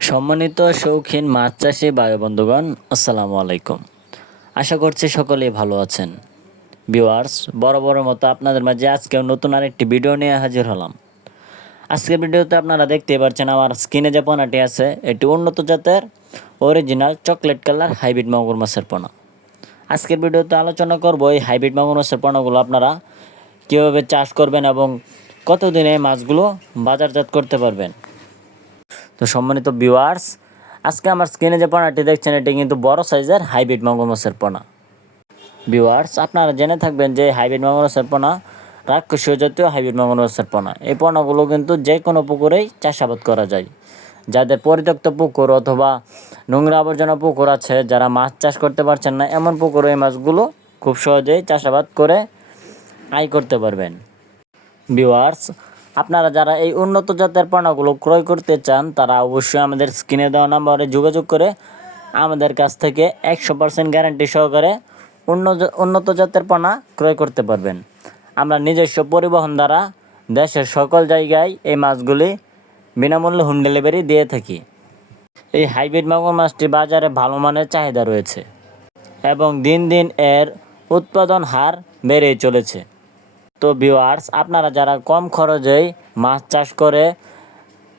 সম্মানিত শৌখিন মাছ চাষি ভাই বন্ধুগণ, আসসালামু আলাইকুম। আশা করছি সকলেই ভালো আছেন। ভিউয়ার্স, বড় বড় মতো আপনাদের মাঝে আজকেও নতুন আরেকটি ভিডিও নিয়ে হাজির হলাম। আজকের ভিডিওতে আপনারা দেখতে পাচ্ছেন আমার স্কিনে যে পোনাটি আছে, এটি উন্নত জাতের অরিজিনাল চকলেট কালার হাইব্রিড মাগুর মাছের পোনা। আজকের ভিডিওতে আলোচনা করব এই হাইব্রিড মাগুর মাছের পোনাগুলো আপনারা কীভাবে চাষ করবেন এবং কতদিনে মাছগুলো বাজারজাত করতে পারবেন। তো সম্মানিত ভিউয়ার্স আজকে আমার স্ক্রিনে যে পোনাটি দেখছেন, এটি কিন্তু বড় সাইজের হাইব্রিড মাগুর মাছের পোনা ভিউয়ার্স আপনারা জেনে থাকবেন যে হাইব্রিড মাগুর মাছের পোনা রাক্ষসীয় জাতীয় হাইব্রিড মাগুর মাছের পোনা এই পোনাগুলো কিন্তু যে কোনো পুকুরেই চাষাবাদ করা যায়। যাদের পরিত্যক্ত পুকুর অথবা নোংরা আবর্জনা পুকুর আছে, যারা মাছ চাষ করতে পারছেন না, এমন পুকুরে এই মাছগুলো খুব সহজেই চাষাবাদ করে আয় করতে পারবেন। ভিউয়ার্স আপনারা যারা এই উন্নত জাতের পণ্যগুলো ক্রয় করতে চান, তারা অবশ্যই আমাদের স্ক্রিনে দেওয়া নাম্বারে যোগাযোগ করে আমাদের কাছ থেকে একশো পার্সেন্ট গ্যারান্টি সহকারে উন্নত উন্নত জাতের পণ্য ক্রয় করতে পারবেন। আমরা নিজস্ব পরিবহন দ্বারা দেশের সকল জায়গায় এই মাছগুলি বিনামূল্যে হোম ডেলিভারি দিয়ে থাকি। এই হাইব্রিড মাগুর মাছটি বাজারে ভালো মানের চাহিদা রয়েছে এবং দিন দিন এর উৎপাদন হার বেড়েই চলেছে। তো ভিউয়ার্স আপনারা যারা কম খরচেই মাছ চাষ করে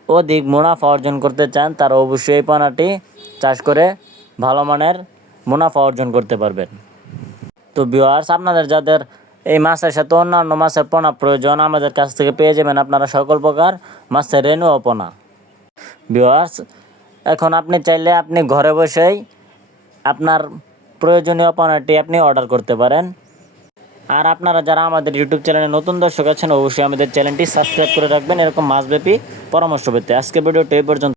অধিক মুনাফা অর্জন করতে চান, তারা অবশ্যই এই পোনাটি চাষ করে ভালো মানের মুনাফা অর্জন করতে পারবেন। তো ভিউয়ার্স আপনাদের যাদের এই মাছের সাথে অন্যান্য মাছের পোনা প্রয়োজন, আমাদের কাছ থেকে পেয়ে যাবেন আপনারা সকল প্রকার মাছের রেনু ও পোনা। ভিউয়ার্স এখন আপনি চাইলে আপনি ঘরে বসেই আপনার প্রয়োজনীয় পণ্যটি আপনি অর্ডার করতে পারেন। আর আপনারা যারা আমাদের ইউটিউব চ্যানেলে নতুন দর্শক আছেন, অবশ্যই আমাদের চ্যানেলটি সাবস্ক্রাইব করে রাখবেন। এরকম মাসব্যাপী পরামর্শ পেতে আজকে ভিডিওটি এই পর্যন্ত।